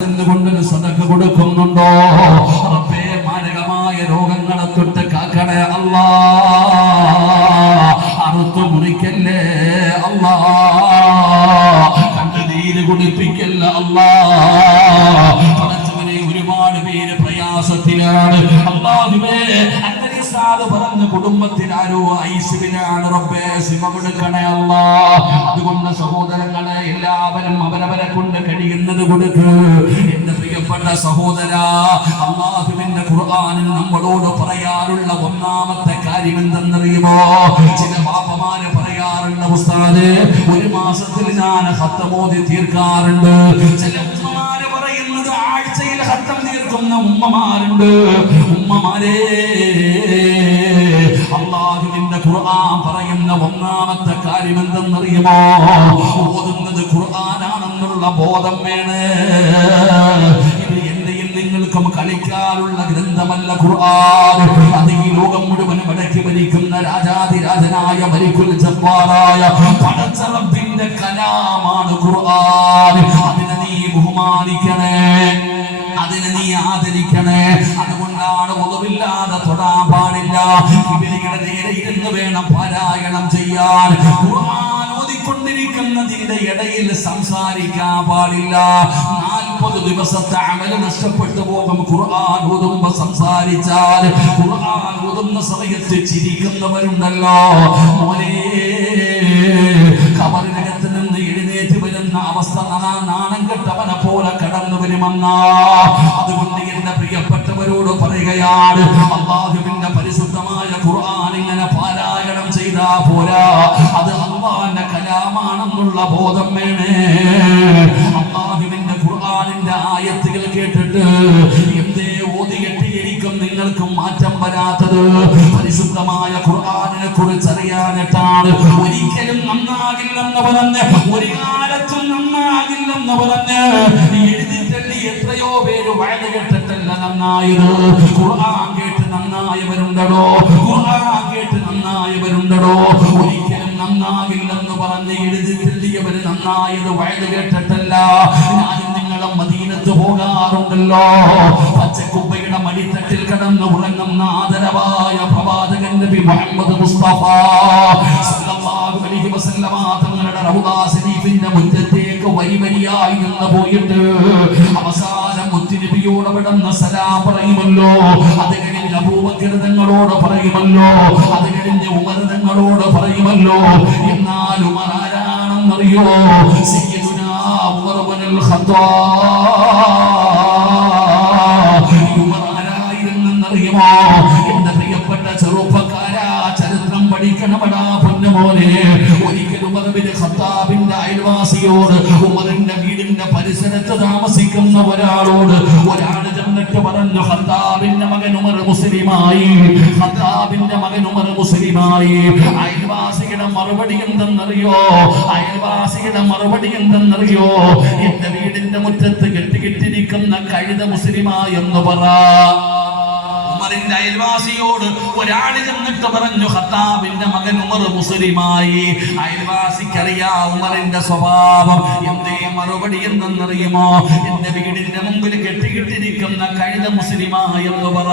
കൊണ്ടൊരു സദഖ കൊടുക്കുന്നുണ്ടോ? റബ്ബേ, മാരകമായ രോഗങ്ങളെ തൊട്ട് കാക്കണേ അല്ലാ, അറുത്തു മുറിക്കല്ലേ അല്ലാ, കണ്ണുനീര് കുടിപ്പിക്കല്ല അല്ലാ. ഒരുപാട് പേര് പ്രയാസത്തിലാണ് അല്ലാഹുവേ. പറഞ്ഞ കുടുംബത്തിൽ ആരോ ഐശ്വര്യമാണ് റബ്ബേ, ശിവ കൊടുക്കണേ അല്ലാ. അതുകൊണ്ട് സഹോദരങ്ങളെ എല്ലാവരും അവരവരെ കൊണ്ട് കഴിയുന്നത് കൊടുക്ക്. എന്റെ പ്രിയപ്പെട്ട സഹോദര, അല്ലാഹുവിന്റെ ഖുർആനിൽ നമ്മളോട് പറയാറുള്ള ഒന്നാമത്തെ കാര്യം എന്തെന്നറിയുമോ? ചില ബാപ്പമാര് പറയാറുണ്ട്, ഉസ്താദേ, ഒരു മാസത്തിൽ ഞാൻ ഖത്തം ഓതി തീർക്കാറുണ്ട്. ചില ഉമ്മമാര് പറയുന്നത് ആഴ്ചയിൽ ഖത്തം തീർക്കുന്ന ഉമ്മമാരുണ്ട്. ഉമ്മമാരേ, അല്ലാഹുവിന്റെ ഖുർആൻ പറയുന്ന ഒന്നാമത്തെ കാര്യം എന്തെന്നറിയുമോ? ഓതുന്നത് ഖുർആനാണെന്നുള്ള ബോധം വേണേ. ഇത് എന്റെയും നിങ്ങൾക്കും കളിക്കാനുള്ള ഗ്രന്ഥമല്ല ഖുർആൻ. അത് ഈ ലോകം മുഴുവൻ വടക്കി ഭരിക്കുന്ന രാജാതിരാജനായ മലിക്കുൽ ജബ്ബാറായ പടച്ച റബ്ബിന്റെ കലാമാണ് ഖുർആൻ. അതിനെ നീ ബഹുമാനിക്കണേ, അതിനെ നീ ആദരിക്കണേ. അതുകൊണ്ടാണ് ഒന്നുമില്ലാതെ തൊടാൻ പാടില്ല. ഇവരുടെ നേരെ ഇരുന്ന് വേണം പാരായണം ചെയ്യാൻ. ഖുർആൻ ഓതിക്കൊണ്ടിരിക്കുന്നതിന്റെ ഇടയിൽ സംസാരിക്കാൻ പാടില്ല. 40 ദിവസത്തെ അമൽ നഷ്ടപ്പെട്ടു പോകും ഖുർആൻ ഓതുമ്പോ സംസാരിച്ചാൽ. ഖുർആൻ ഓതുന്ന സമയത്ത് ചിരിക്കുന്നവരുണ്ടല്ലോ മോനെ, ഖബറിനകത്ത് നിന്ന് എഴുന്നേറ്റ് വരുന്ന അവസ്ഥ നാണം കെട്ടവനെ പോലെ കടന്നു വരുമെന്നാ. അതുകൊണ്ട് എന്റെ പ്രിയപ്പെട്ടവരോട് പറയുകയാണ്, അല്ലാഹുവിന്റെ പരിശുദ്ധമായ ഖുർആൻ ഇങ്ങനെ പാരായണം ചെയ്താ പോരാ, അത് അല്ലാഹുവിന്റെ കലാമാണെന്നുള്ള ബോധം വേണേ. അല്ലാഹുവിന്റെ ഖുർആനിന്റെ ആയത്തുകൾ കേട്ടിട്ട് എന്തേ ഓതിയിട്ട് എനിക്കും നിങ്ങൾക്കും മാറ്റം വരാത്തത്? പരിശുദ്ധമായ ഖുർആനിനെ കുറിച്ച് അറിയാനിട്ടാണ്. ഒരിക്കലും നന്നാകില്ലെന്ന് പറഞ്ഞ്, ഒരു കാലത്തും നന്നാകില്ലെന്ന് പറഞ്ഞ് എഴുതിട്ടല്ലേ എത്രയോ പേര് വയത് കേട്ടിട്ടല്ല നന്നായത്. ഖുർആൻ കേട്ട് നന്നായവരുണ്ടോ? ഖുർആൻ കേട്ട് നന്നായവരുണ്ടോ? ഒരിക്കലും നന്നാകില്ലെന്ന് പറഞ്ഞ് എഴുതിട്ടല്ലിയവര് നന്നായത് വയത് കേട്ടിട്ടല്ല. ഞാനും നിങ്ങളും മദീനത്ത് പോകാറുണ്ടല്ലോ. പച്ചക്കുപ്പയുടെ മടിത്തട്ടിൽ കിടന്ന് ഉറങ്ങുന്ന ആദരവായ പ്രവാചകൻ നബി മുഹമ്മദ് മുസ്തഫ സല്ലല്ലാഹു അലൈഹി വസല്ലമ തങ്ങളുടെ റൗദാ ശരീഫിന്റെ മുറ്റത്തേക്ക് വരിവരിയായി നിന്ന് പോയിട്ട് അവസാനം മുത്തുനബിയോട് വിടുന്ന സലാം പറയുമല്ലോ. അത് കഴിഞ്ഞ് അബൂബക്കർ തങ്ങളോട് പറയുമല്ലോ. അത് കഴിഞ്ഞ് ഉമർ തങ്ങളോട് പറയുമല്ലോ. എന്നാൽ ഉമർ ആരാണെന്നറിയോ? സയ്യിദുനാ ഉമർ ഇബ്നുൽ ഖത്താബ്. ഉമർ ആരായിരുന്നെന്നറിയുമോ? എന്റെ പ്രിയപ്പെട്ട ചെറുപ്പക്കാരാ, ചരിത്രം പഠിക്കണമടാ പൊന്നുമോനെ. ഒരിക്കൽ ഉമർ ഇബ്നുൽ ഖത്താബിന്റെ അയൽവാസിയോട്, ഉമറിന്റെ വീടിന്റെ പരിസരത്ത് താമസിക്കുന്ന ഒരാളോട് ഒരാള് ചെന്നിട്ട് പറഞ്ഞു, ഖത്താബിന്റെ മകൻ ഉമർ മുസ്ലിമായി, ഖത്താബിന്റെ മകൻ ഉമർ മുസ്ലിമായി. അയൽവാസിയുടെ മറുപടി എന്തെന്നറിയോ? അയൽവാസിയുടെ മറുപടി എന്തെന്നറിയോ? എന്റെ വീടിന്റെ മുറ്റത്ത് കെട്ടിക്കിട്ടിരിക്കുന്ന കഴുത മുസ്ലിമായി എന്ന് പറ. ഉമറിന്റെ അയൽവാസിയോട് ഒരാള് ചെന്നിട്ട് പറഞ്ഞു, ഖത്താബിന്റെ മകൻ ഉമർ മുസ്ലിമായി. അയൽവാസിക്കറിയാ ഉമറിന്റെ സ്വഭാവം. എന്തേ മറുപടി എന്തെന്നറിയുമോ? എന്റെ വീടിന്റെ മുമ്പിൽ കെട്ടിക്കിട്ടിരിക്കുന്ന കഴുത മുസ്ലിമായി എന്ന് പറ.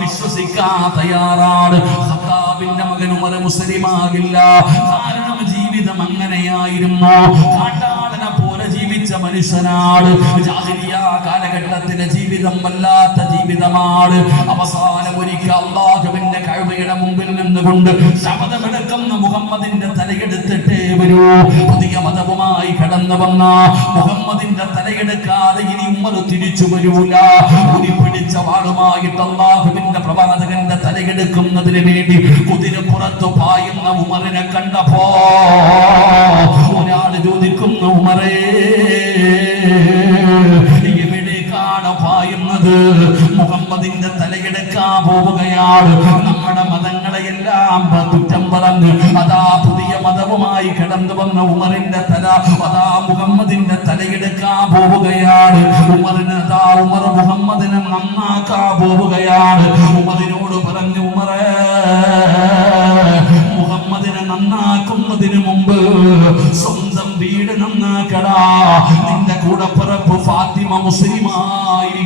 വിശ്വസിക്കാൻ തയ്യാറാണ്. ഖത്താബിന്റെ മകൻ ഉമർ മുസ്ലിമാകില്ല. കാരണം ജീവിതം അങ്ങനെയായിരുന്നു. കാട്ടാളനെ പോലെ ജീവിച്ച മനുഷ്യനാണ്. ജാഹിലിയ കാലഘട്ടത്തിലെ ജീവിതം വല്ലാത്ത ജീവിതമാണ്. അവസാനം ഒരിക്കൽ അല്ലാഹുവിന്റെ കഅബയുടെ മുമ്പിൽ നിന്നുകൊണ്ട് ശബ്ദമെടുക്കുന്ന മുഹമ്മദിന്റെ തലയെടുത്തിട്ടേ വരൂ. പുതിയ മതവുമായി കടന്നു വന്ന മുഹമ്മദിന്റെ തലയെടുക്കാതെ ഇനി ഉമർ തിരിച്ചു വരൂല. ഉരി പിടിച്ച വാളുമായിട്ട് അല്ലാഹുവിന്റെ പ്രവാചകന്റെ തലയെടുക്കുന്നതിന് വേണ്ടി കുതിരപ്പുറത്ത് പായുന്ന ഉമറിനെ കണ്ടപ്പോ ഒരാൾ ചോദിക്കുന്നു, ഉമറേ, എവിടേക്കാണ് പായുന്നത്? മുഹമ്മദിന്റെ തലയെടുക്കാൻ പോവുകയാണ്. നമ്മുടെ മതങ്ങളെയെല്ലാം കുറ്റം പറഞ്ഞ് അതാ പുതിയ മതവുമായി കടന്നു വന്ന ഉമറിന്റെ തല അതാ മുഹമ്മദിന്റെ തലയെടുക്കാൻ പോവുകയാണ്. ഉമറിന് അതാ ഉമർ മുഹമ്മദിനെ നന്നാക്കാൻ പോവുകയാണ്. ഉമറിനോട് പറഞ്ഞു, ഉമറേ, മുഹമ്മദിനെ നന്നാക്കുന്നതിന് മുമ്പ് സ്വന്തം വീട് നന്നാക്കടാ. നിന്റെ കൂടപ്പിറപ്പ് ഫാത്തിമ ഫാത്തിമ മുസ്ലിമായി